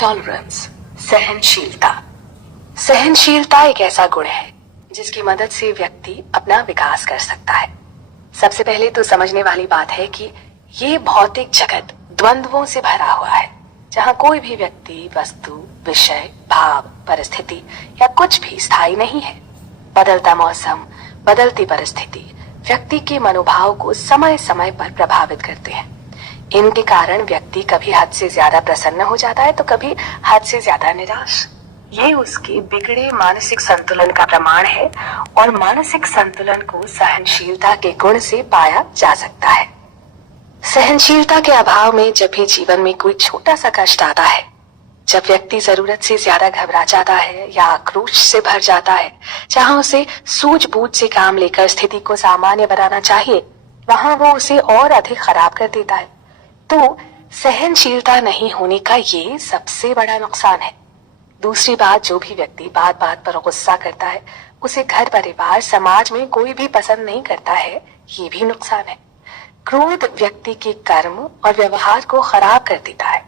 Tolerance, सहनशीलता। सहनशीलता एक ऐसा गुण है जिसकी मदद से व्यक्ति अपना विकास कर सकता है। सबसे पहले तो समझने वाली बात है कि ये भौतिक जगत द्वंद्वों से भरा हुआ है, जहाँ कोई भी व्यक्ति, वस्तु, विषय, भाव, परिस्थिति या कुछ भी स्थायी नहीं है। बदलता मौसम, बदलती परिस्थिति व्यक्ति के मनोभाव को समय समय पर प्रभावित करते हैं। इनके कारण व्यक्ति कभी हद से ज्यादा प्रसन्न हो जाता है तो कभी हद से ज्यादा निराश। ये उसके बिगड़े मानसिक संतुलन का प्रमाण है और मानसिक संतुलन को सहनशीलता के गुण से पाया जा सकता है। सहनशीलता के अभाव में जब भी जीवन में कोई छोटा सा कष्ट आता है, जब व्यक्ति जरूरत से ज्यादा घबरा जाता है या आक्रोश से भर जाता है, जहां उसे सूझबूझ से काम लेकर स्थिति को सामान्य बनाना चाहिए, वहां वो उसे और अधिक खराब कर देता है। तो सहनशीलता नहीं होने का ये सबसे बड़ा नुकसान है। दूसरी बात, जो भी व्यक्ति बात बात पर गुस्सा करता है, उसे घर, परिवार, समाज में कोई भी पसंद नहीं करता है, ये भी नुकसान है। क्रोध व्यक्ति के कर्म और व्यवहार को खराब कर देता है,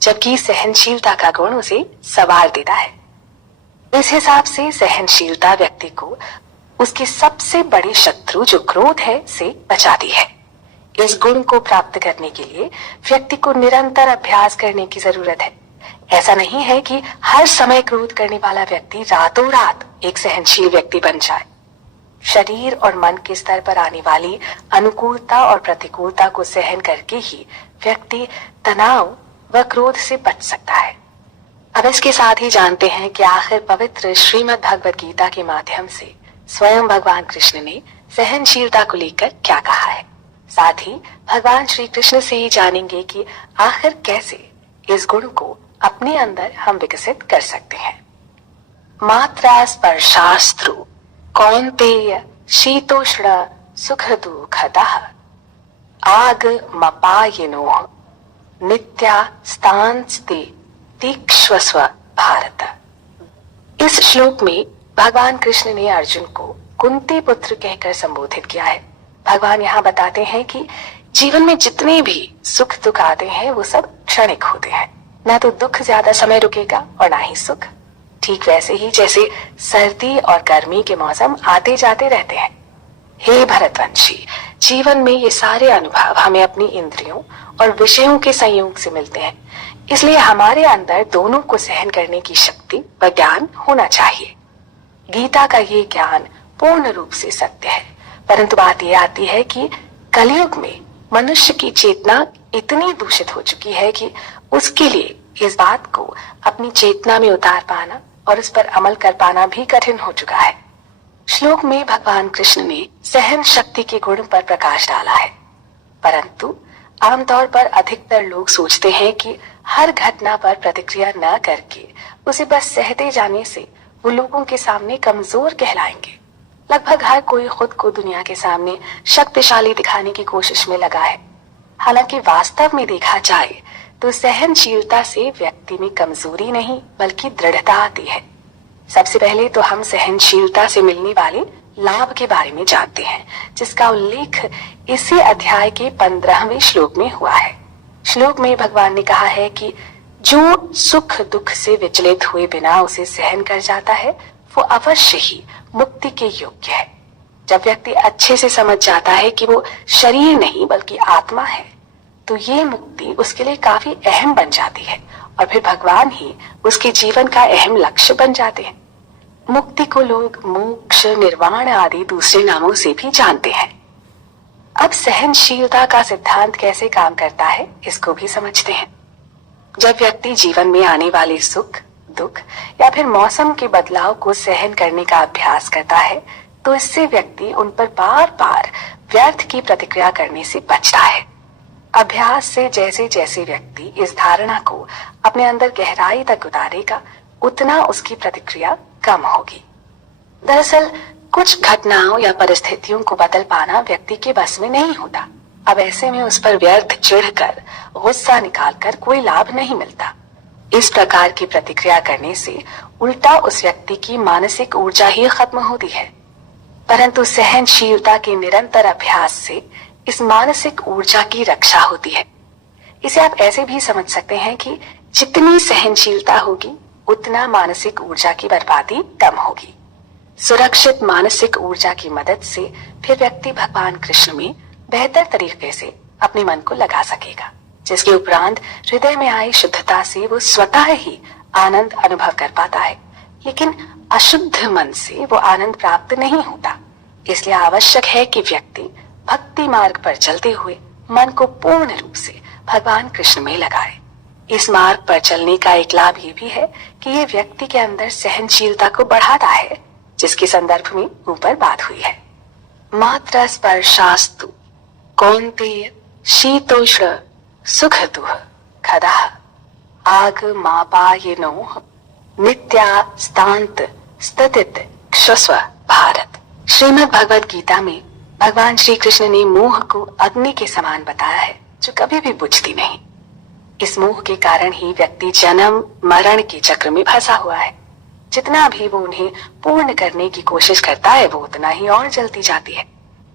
जबकि सहनशीलता का गुण उसे संवार देता है। इस हिसाब से सहनशीलता व्यक्ति को उसके सबसे बड़े शत्रु जो क्रोध है से बचाती है। इस गुण को प्राप्त करने के लिए व्यक्ति को निरंतर अभ्यास करने की जरूरत है। ऐसा नहीं है कि हर समय क्रोध करने वाला व्यक्ति रातों रात एक सहनशील व्यक्ति बन जाए। शरीर और मन के स्तर पर आने वाली अनुकूलता और प्रतिकूलता को सहन करके ही व्यक्ति तनाव व क्रोध से बच सकता है। अब इसके साथ ही जानते हैं कि आखिर पवित्र श्रीमद् भगवत गीता के माध्यम से स्वयं भगवान कृष्ण ने सहनशीलता को लेकर क्या कहा है। साथ ही भगवान श्री कृष्ण से ही जानेंगे कि आखिर कैसे इस गुण को अपने अंदर हम विकसित कर सकते हैं। मात्रा स्पर्शास्त्रु कौन्तेय शीतोष्ण सुख दुःखदः आग मपायिनोः नित्या स्थांस्ते तीक्ष्वस्व भारत। इस श्लोक में भगवान कृष्ण ने अर्जुन को कुंती पुत्र कहकर संबोधित किया है। भगवान यहाँ बताते हैं कि जीवन में जितने भी सुख दुख आते हैं वो सब क्षणिक होते हैं। ना तो दुख ज्यादा समय रुकेगा और ना ही सुख। ठीक वैसे ही जैसे सर्दी और गर्मी के मौसम आते जाते रहते हैं। हे भरतवंशी, जीवन में ये सारे अनुभव हमें अपनी इंद्रियों और विषयों के संयोग से मिलते हैं। इसलिए हमारे अंदर दोनों को सहन करने की शक्ति व ज्ञान होना चाहिए। गीता का ये ज्ञान पूर्ण रूप से सत्य है, परंतु बात यह आती है कि कलयुग में मनुष्य की चेतना इतनी दूषित हो चुकी है कि उसके लिए इस बात को अपनी चेतना में उतार पाना और उस पर अमल कर पाना भी कठिन हो चुका है। श्लोक में भगवान कृष्ण ने सहन शक्ति के गुण पर प्रकाश डाला है, परंतु आमतौर पर अधिकतर लोग सोचते हैं कि हर घटना पर प्रतिक्रिया न करके उसे बस सहते जाने से वो लोगों के सामने कमजोर कहलाएंगे। लगभग हर कोई खुद को दुनिया के सामने शक्तिशाली दिखाने की कोशिश में लगा है। हालांकि वास्तव में देखा जाए तो सहनशीलता से व्यक्ति में कमजोरी नहीं बल्कि दृढ़ता आती है। सबसे पहले तो हम सहनशीलता से मिलने वाले लाभ के बारे में जानते हैं, जिसका उल्लेख इसी अध्याय के 15वें श्लोक में हुआ है। श्लोक में भगवान ने कहा है कि जो सुख दुख से विचलित हुए बिना उसे सहन कर जाता है वो अवश्य ही मुक्ति के योग्य है। जब व्यक्ति अच्छे से समझ जाता है कि वो शरीर नहीं बल्कि आत्मा है, तो ये मुक्ति उसके लिए काफी अहम बन जाती है और फिर भगवान ही उसके जीवन का अहम लक्ष्य बन जाते हैं। मुक्ति को लोग मोक्ष, निर्वाण आदि दूसरे नामों से भी जानते हैं। अब सहनशीलता का सिद्धांत कैसे काम करता है, इसको भी समझते हैं। जब व्यक्ति जीवन में आने वाले सुख दुख या फिर मौसम के बदलाव को सहन करने का अभ्यास करता है, तो इससे व्यक्ति उन पर बार बार व्यर्थ की प्रतिक्रिया करने से बचता है। अभ्यास से जैसे जैसे व्यक्ति इस धारणा को अपने अंदर गहराई तक उतारेगा, उतना उसकी प्रतिक्रिया कम होगी। दरअसल कुछ घटनाओं या परिस्थितियों को बदल पाना व्यक्ति के बस में नहीं होता। अब ऐसे में उस पर व्यर्थ चिढ़कर, गुस्सा निकालकर कोई लाभ नहीं मिलता। इस प्रकार की प्रतिक्रिया करने से उल्टा उस व्यक्ति की मानसिक ऊर्जा ही खत्म होती है। परंतु सहनशीलता के निरंतर अभ्यास से इस मानसिक ऊर्जा की रक्षा होती है। इसे आप ऐसे भी समझ सकते हैं कि जितनी सहनशीलता होगी उतना मानसिक ऊर्जा की बर्बादी कम होगी। सुरक्षित मानसिक ऊर्जा की मदद से फिर व्यक्ति भगवान कृष्ण में बेहतर तरीके से अपने मन को लगा सकेगा, जिसके उपरांत हृदय में आई शुद्धता से वो स्वतः ही आनंद अनुभव कर पाता है। लेकिन अशुद्ध मन से वो आनंद प्राप्त नहीं होता। इसलिए आवश्यक है कि व्यक्ति भक्ति मार्ग पर चलते हुए मन को पूर्ण रूप से भगवान कृष्ण में लगाए। इस मार्ग पर चलने का एक लाभ ये भी है कि ये व्यक्ति के अंदर सहनशीलता को बढ़ाता है, जिसके संदर्भ में ऊपर बात हुई है। मात्र स्पर्शास्तु कौन्तेय शीतोष्ण सुख दुख खदाः आग मापायिनो नित्या स्तांत स्थित क्षस्व भारत। श्रीमद् भगवद गीता में भगवान श्री कृष्ण ने मोह को अग्नि के समान बताया है, जो कभी भी बुझती नहीं। इस मोह के कारण ही व्यक्ति जन्म मरण के चक्र में फंसा हुआ है। जितना भी वो उन्हें पूर्ण करने की कोशिश करता है, वो उतना ही और जलती जाती है।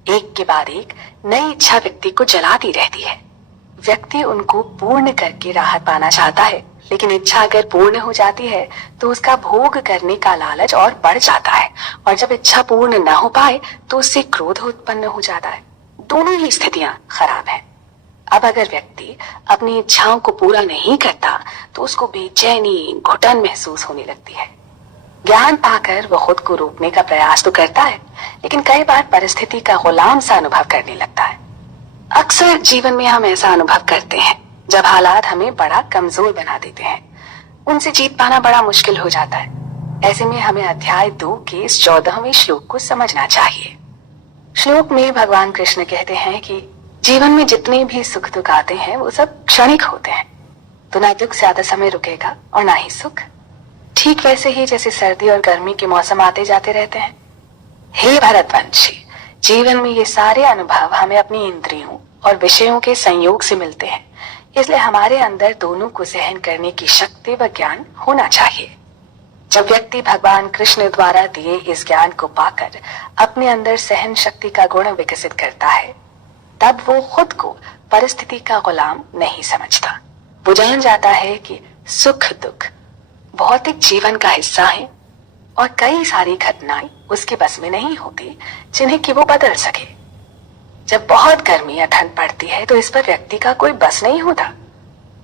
एक के बाद एक नई इच्छा व्यक्ति को जलाती रहती है। व्यक्ति उनको पूर्ण करके राहत पाना चाहता है, लेकिन इच्छा अगर पूर्ण हो जाती है तो उसका भोग करने का लालच और बढ़ जाता है, और जब इच्छा पूर्ण न हो पाए तो उससे क्रोध उत्पन्न हो जाता है। दोनों ही स्थितियां खराब हैं। अब अगर व्यक्ति अपनी इच्छाओं को पूरा नहीं करता तो उसको बेचैनी घुटन महसूस होने लगती है। ज्ञान पाकर वो खुद को रोकने का प्रयास तो करता है, लेकिन कई बार परिस्थिति का गुलाम सा अनुभव करने लगता है। अक्सर जीवन में हम ऐसा अनुभव करते हैं जब हालात हमें बड़ा कमजोर बना देते हैं, उनसे जीत पाना बड़ा मुश्किल हो जाता है। ऐसे में हमें अध्याय 2 के इस 14वें श्लोक को समझना चाहिए। श्लोक में भगवान कृष्ण कहते हैं कि जीवन में जितने भी सुख दुख आते हैं वो सब क्षणिक होते हैं, तो ना दुख ज्यादा समय रुकेगा और ना ही सुख। ठीक वैसे ही जैसे सर्दी और गर्मी के मौसम आते जाते रहते हैं। हे भरतवंशी, जीवन में ये सारे अनुभव हमें अपनी इंद्रियों और विषयों के संयोग से मिलते हैं, इसलिए हमारे अंदर दोनों को सहन करने की शक्ति व ज्ञान होना चाहिए। जब व्यक्ति भगवान कृष्ण द्वारा दिए इस ज्ञान को पाकर अपने अंदर सहन शक्ति का गुण विकसित करता है, तब वो खुद को परिस्थिति का गुलाम नहीं समझता। वो जान जाता है कि सुख दुख भौतिक जीवन का हिस्सा है और कई सारी घटनाएं उसके बस में नहीं होती जिन्हें कि वो बदल सके। जब बहुत गर्मी या ठंड पड़ती है तो इस पर व्यक्ति का कोई बस नहीं होता।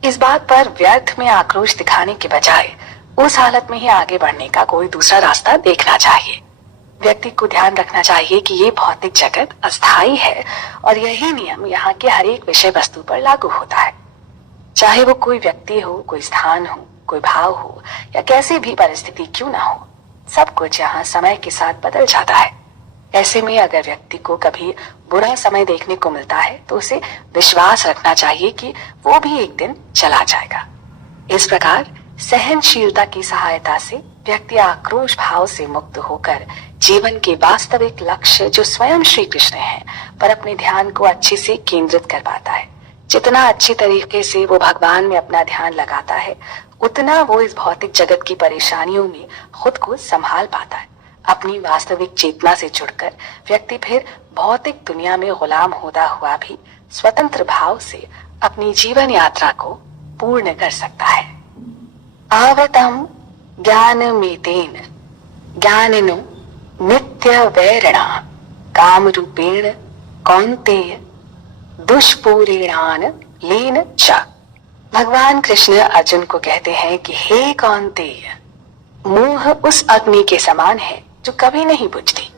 इस बात पर व्यर्थ में आक्रोश दिखाने के बजाय उस हालत में ही आगे बढ़ने का कोई दूसरा रास्ता देखना चाहिए। व्यक्ति को ध्यान रखना चाहिए कि ये भौतिक जगत अस्थायी है और यही नियम यहाँ के हर एक विषय वस्तु पर लागू होता है। चाहे वो कोई व्यक्ति हो, कोई स्थान हो, कोई भाव हो या कैसी भी परिस्थिति क्यों ना हो, सब कुछ यहाँ समय के साथ बदल जाता है। ऐसे में अगर व्यक्ति को कभी बुरा समय देखने को मिलता है तो उसे विश्वास रखना चाहिए कि वो भी एक दिन चला जाएगा। इस प्रकार सहनशीलता की सहायता से व्यक्ति आक्रोश भाव से मुक्त होकर जीवन के वास्तविक लक्ष्य जो स्वयं श्री कृष्ण है पर अपने ध्यान को अच्छे से केंद्रित कर पाता है। जितना अच्छे तरीके से वो भगवान में अपना ध्यान लगाता है, उतना वो इस भौतिक जगत की परेशानियों में खुद को संभाल पाता है। अपनी वास्तविक चेतना से जुड़कर व्यक्ति फिर भौतिक दुनिया में गुलाम होता हुआ भी स्वतंत्र भाव से अपनी जीवन यात्रा को पूर्ण कर सकता है। आवतम ज्ञानमेतेन ज्ञानिनो नित्य वैरणा काम रूपेण कौन्तेय दुष्पूरिणान लीन च। भगवान कृष्ण अर्जुन को कहते हैं कि हे कौन्तेय, मोह उस अग्नि के समान है जो कभी नहीं बुझती।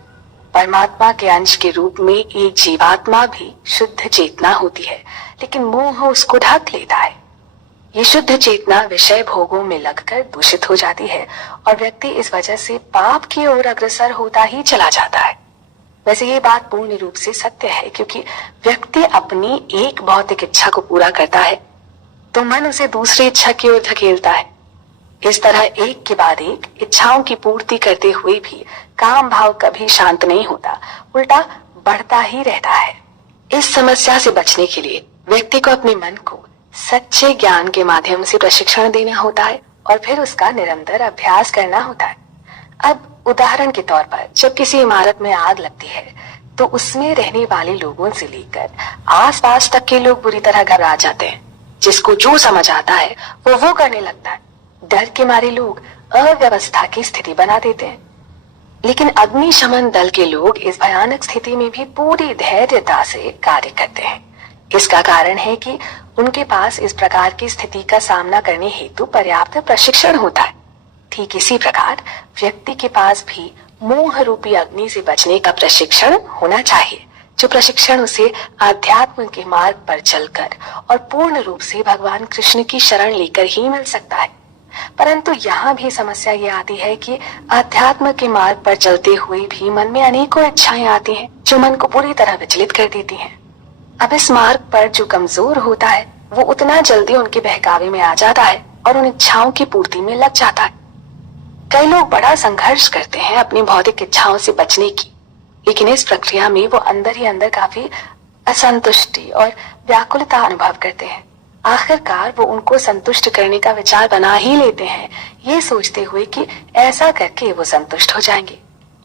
परमात्मा के अंश के रूप में एक जीवात्मा भी शुद्ध चेतना होती है, लेकिन मोह उसको ढक लेता है। ये शुद्ध चेतना विषय भोगों में लगकर दूषित हो जाती है और व्यक्ति इस वजह से पाप की ओर अग्रसर होता ही चला जाता है। वैसे ये बात पूर्ण रूप से सत्य है, क्योंकि व्यक्ति अपनी एक भौतिक इच्छा को पूरा करता है तो मन उसे दूसरी इच्छा की ओर धकेलता है। इस तरह एक के बाद एक इच्छाओं की पूर्ति करते हुए भी काम भाव कभी शांत नहीं होता, उल्टा बढ़ता ही रहता है। इस समस्या से बचने के लिए व्यक्ति को अपने मन को सच्चे ज्ञान के माध्यम से प्रशिक्षण देना होता है और फिर उसका निरंतर अभ्यास करना होता है। अब उदाहरण के तौर पर जब किसी इमारत में आग लगती है तो उसमें रहने वाले लोगों से लेकर आसपास तक के लोग बुरी तरह घबरा जाते हैं। जिसको जो समझ आता है वो करने लगता है। डर के मारे लोग अव्यवस्था की स्थिति बना देते हैं, लेकिन अग्निशमन दल के लोग इस भयानक स्थिति में भी पूरी धैर्यता से कार्य करते हैं। इसका कारण है कि उनके पास इस प्रकार की स्थिति का सामना करने हेतु पर्याप्त प्रशिक्षण होता है। ठीक इसी प्रकार व्यक्ति के पास भी मोह रूपी अग्नि से बचने का प्रशिक्षण होना चाहिए, जो प्रशिक्षण उसे आध्यात्म के मार्ग पर चलकर और पूर्ण रूप से भगवान कृष्ण की शरण लेकर ही मिल सकता है। परंतु यहाँ भी समस्या ये आती है कि अध्यात्म के मार्ग पर चलते हुए भी मन में अनेकों इच्छाएं आती हैं, जो मन को पूरी तरह विचलित कर देती हैं। अब इस मार्ग पर जो कमजोर होता है वो उतना जल्दी उनके बहकावे में आ जाता है और उन इच्छाओं की पूर्ति में लग जाता है। कई लोग बड़ा संघर्ष करते हैं अपनी भौतिक इच्छाओं से बचने की, लेकिन इस प्रक्रिया में वो अंदर ही अंदर काफी असंतुष्टि और व्याकुलता अनुभव करते हैं। आखिरकार वो उनको संतुष्ट करने का विचार बना ही लेते हैं, ये सोचते हुए कि ऐसा करके वो संतुष्ट हो जाएंगे।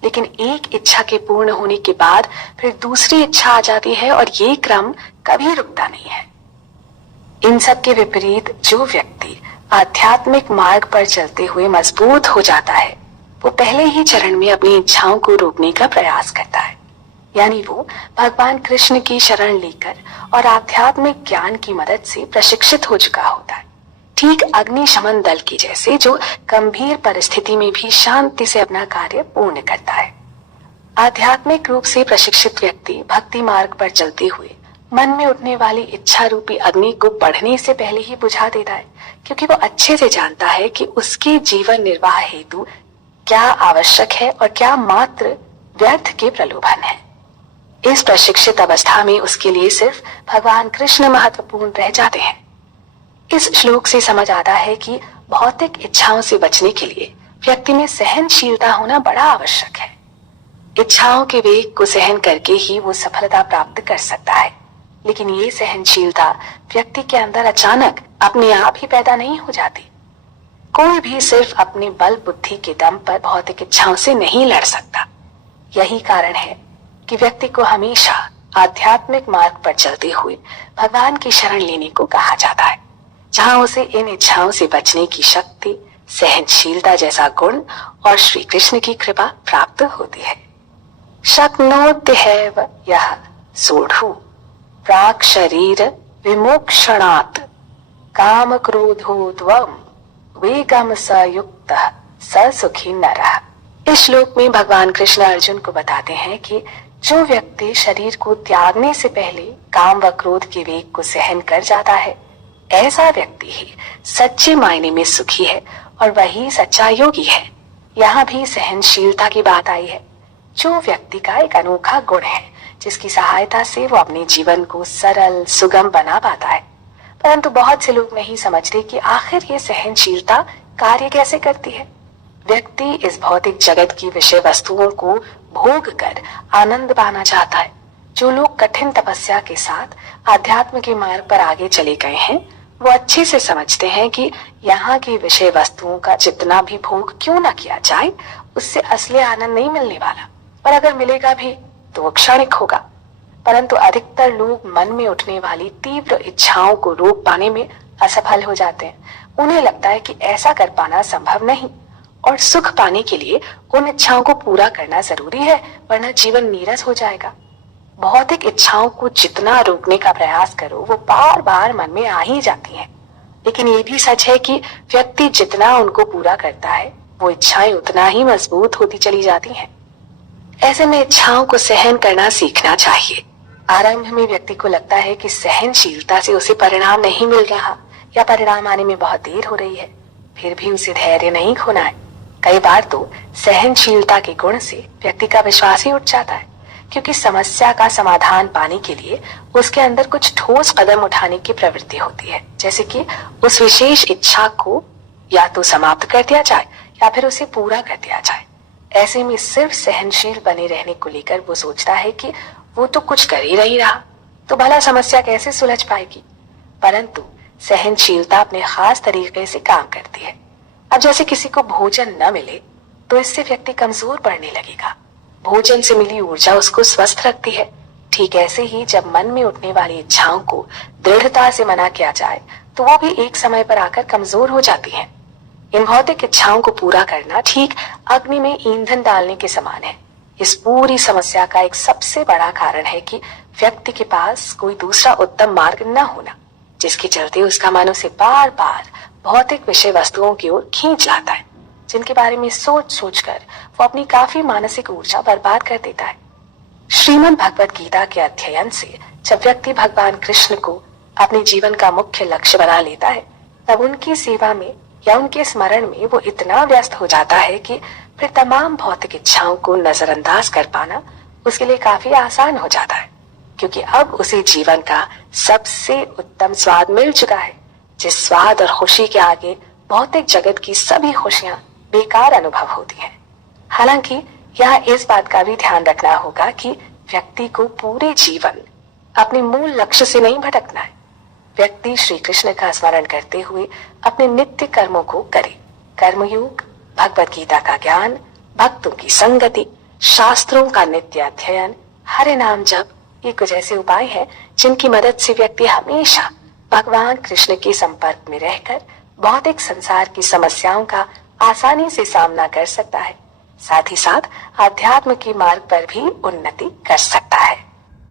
लेकिन एक इच्छा के पूर्ण होने के बाद फिर दूसरी इच्छा आ जाती है और ये क्रम कभी रुकता नहीं है। इन सब के विपरीत जो व्यक्ति आध्यात्मिक मार्ग पर चलते हुए मजबूत हो जाता है, वो पहले ही चरण में अपनी इच्छाओं को रोकने का प्रयास करता है। यानी वो भगवान कृष्ण की शरण लेकर और आध्यात्मिक ज्ञान की मदद से प्रशिक्षित हो चुका होता है, ठीक अग्निशमन दल की जैसे, जो गंभीर परिस्थिति में भी शांति से अपना कार्य पूर्ण करता है। आध्यात्मिक रूप से प्रशिक्षित व्यक्ति भक्ति मार्ग पर चलते हुए मन में उठने वाली इच्छा रूपी अग्नि को बढ़ने से पहले ही बुझा देता है, क्योंकि वो अच्छे से जानता है कि उसके जीवन निर्वाह हेतु क्या आवश्यक है और क्या मात्र व्यर्थ के प्रलोभन है। इस प्रशिक्षित अवस्था में उसके लिए सिर्फ भगवान कृष्ण महत्वपूर्ण रह जाते हैं। इस श्लोक से समझ आता है कि भौतिक इच्छाओं से बचने के लिए व्यक्ति में सहनशीलता होना बड़ा आवश्यक है। इच्छाओं के वेग को सहन करके ही वो सफलता प्राप्त कर सकता है, लेकिन ये सहनशीलता व्यक्ति के अंदर अचानक अपने आप ही पैदा नहीं हो जाती। कोई भी सिर्फ अपने बल बुद्धि के दम पर भौतिक इच्छाओं से नहीं लड़ सकता। यही कारण है कि व्यक्ति को हमेशा आध्यात्मिक मार्ग पर चलते हुए भगवान की शरण लेने को कहा जाता है, जहाँ उसे इन इच्छाओं से बचने की शक्ति, सहनशीलता जैसा गुण और श्री कृष्ण की कृपा प्राप्त होती है। शक्नोत्यैव यः सोढ़ु प्राक् शरीर विमोक्षणात् काम क्रोधोद्वम वेगम स युक्तः स सुखी नरः। इस श्लोक में भगवान कृष्ण अर्जुन को बताते हैं कि जो व्यक्ति शरीर को त्यागने से पहले काम व क्रोध के वेग को सहन कर जाता है, ऐसा व्यक्ति ही सच्चे मायने में सुखी है और वही सच्चा योगी है। यहाँ भी सहनशीलता की बात आई है, जो व्यक्ति का एक अनोखा गुण है, जिसकी सहायता से वो अपने जीवन को सरल सुगम बना पाता है। परंतु बहुत से लोग नहीं समझते कि आखिर ये सहनशीलता कार्य कैसे करती है। व्यक्ति इस भौतिक जगत की विषय वस्तुओं को भोग कर आनंद पाना चाहता है। जो लोग कठिन तपस्या के साथ आध्यात्म के मार्ग पर आगे चले गए हैं, वो अच्छे से समझते हैं कि यहाँ की विषय वस्तुओं का जितना भी भोग क्यों न किया जाए, उससे असली आनंद नहीं मिलने वाला, और अगर मिलेगा भी तो वो क्षणिक होगा। परंतु अधिकतर लोग मन में उठने वाली तीव्र इच्छाओं को रोक पाने में असफल हो जाते हैं। उन्हें लगता है कि ऐसा कर पाना संभव नहीं, और सुख पाने के लिए उन इच्छाओं को पूरा करना जरूरी है, वरना जीवन नीरस हो जाएगा। भौतिक इच्छाओं को जितना रोकने का प्रयास करो, वो बार बार मन में आ ही जाती हैं। लेकिन ये भी सच है कि व्यक्ति जितना उनको पूरा करता है, वो इच्छाएं उतना ही मजबूत होती चली जाती हैं। ऐसे में इच्छाओं को सहन करना सीखना चाहिए। आरंभ में व्यक्ति को लगता है कि सहनशीलता से उसे परिणाम नहीं मिल रहा या परिणाम आने में बहुत देर हो रही है, फिर भी उसे धैर्य नहीं खोना है। कई बार तो सहनशीलता के गुण से व्यक्ति का विश्वास ही उठ जाता है, क्योंकि समस्या का समाधान पाने के लिए उसके अंदर कुछ ठोस कदम उठाने की प्रवृत्ति होती है, जैसे कि उस विशेष इच्छा को या तो समाप्त कर दिया जाए या फिर उसे पूरा कर दिया जाए। ऐसे में सिर्फ सहनशील बने रहने को लेकर वो सोचता है कि वो तो कुछ कर ही नहीं रहा, तो भला समस्या कैसे सुलझ पाएगी। परंतु सहनशीलता अपने खास तरीके से काम करती है। अब जैसे किसी को भोजन न मिले तो इससे व्यक्ति कमजोर पड़ने लगेगा, भोजन से मिली ऊर्जा उसको स्वस्थ रखती है। ठीक ऐसे ही जब मन में उठने वाली इच्छाओं को दृढ़ता से मना किया जाए तो वो भी एक समय पर आकर कमजोर हो जाती हैं। इन भौतिक इच्छाओं को पूरा करना ठीक अग्नि में ईंधन डालने के समान है। इस पूरी समस्या का एक सबसे बड़ा कारण है कि व्यक्ति के पास कोई दूसरा उत्तम मार्ग न होना, जिसके चलते उसका मन उसे बार बार भौतिक विषय वस्तुओं की ओर खींच लाता है, जिनके बारे में सोच सोच कर वो अपनी काफी मानसिक ऊर्जा बर्बाद कर देता है। श्रीमद् भगवत गीता के अध्ययन से जब व्यक्ति भगवान कृष्ण को अपने जीवन का मुख्य लक्ष्य बना लेता है, तब उनकी सेवा में या उनके स्मरण में वो इतना व्यस्त हो जाता है कि फिर तमाम भौतिक इच्छाओं को नजरअंदाज कर पाना उसके लिए काफी आसान हो जाता है, क्योंकि अब उसे जीवन का सबसे उत्तम स्वाद मिल चुका है, जिस स्वाद और खुशी के आगे भौतिक जगत की सभी खुशियां बेकार अनुभव होती हैं। हालांकि यहाँ इस बात का भी ध्यान रखना होगा कि व्यक्ति को पूरे जीवन अपने मूल लक्ष्य से नहीं भटकना है। व्यक्ति श्री कृष्ण का स्मरण करते हुए अपने नित्य कर्मों को करे। कर्मयोग, भगवत गीता का ज्ञान, भक्तों की संगति, शास्त्रों का नित्य अध्ययन, हरे नाम जप, ये कुछ ऐसे उपाय हैं जिनकी मदद से व्यक्ति हमेशा भगवान कृष्ण के संपर्क में रहकर भौतिक संसार की समस्याओं का आसानी से सामना कर सकता है, साथ ही साथ आध्यात्म के मार्ग पर भी उन्नति कर सकता है।